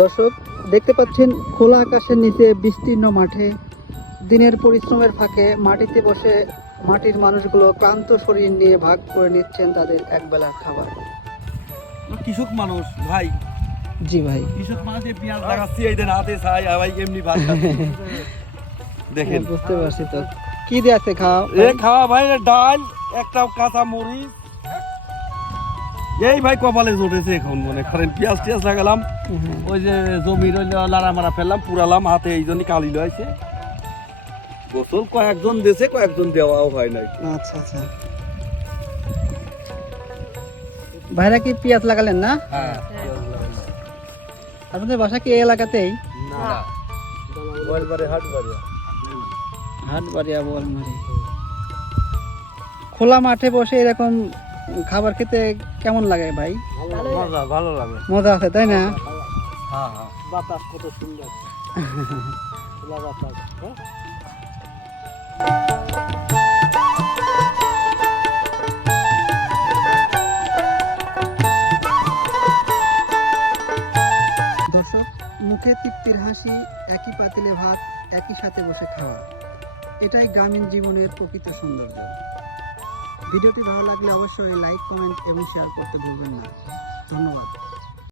দর্শক দেখতে পাচ্ছেন খোলা আকাশের নিচে বিস্তীর্ণ মাঠে দিনের পরিশ্রমের ফাঁকে মাটিতে বসে মাটির মানুষগুলো ক্লান্ত শরীর নিয়ে ভাগ করে নিচ্ছেন তাদের একবেলার খাবার। কৃষক মানুষ ভাই, জি ভাই, কৃষক মানুষ পেঁয়াজ লাগাচ্ছি এই দিন হাতে ছাই ভাই এমনি ভাত খাচ্ছি। দেখেন বুঝতে পারছি। তো কি দিয়ে আছে খাওয়া? খাওয়া ভাই ডাল, একটা কাঁচা মরিচ, এই ভাই কপালে জুটেছে এখন মনে করেন। পেঁয়াজ টিয়াজ লাগালাম, ওই যে জমির লাড়া মারা ফেললাম, পুরালাম হাতে, এই জন্য কালি লয়েছে। গোসল কয়েকজন দিয়েছে, কয়েকজন দেওয়াও হয় নাই। আচ্ছা আচ্ছা, ভাইরা কি পেঁয়াজ লাগালেন না? হ্যাঁ, আপনাদের বাসা কি এই এলাকাতেই? না বলবারে হাটবাড়িয়া বোয়ালমারি। খোলা মাঠে বসে এরকম খাবার খেতে কেমন লাগে ভাই? ভালো লাগে, মজা আছে তাই না? হ্যাঁ হ্যাঁ, বাতাস কত সুন্দর, খোলা বাতাস। দর্শক, মুখে তৃপ্তির হাসি, একই পাতিলে ভাত, একই সাথে বসে খাওয়া, এটাই গ্রামীণ জীবনের প্রকৃত সৌন্দর্য। ভিডিওটি ভালো লাগলে অবশ্যই লাইক, কমেন্ট এবং শেয়ার করতে ভুলবেন না। ধন্যবাদ।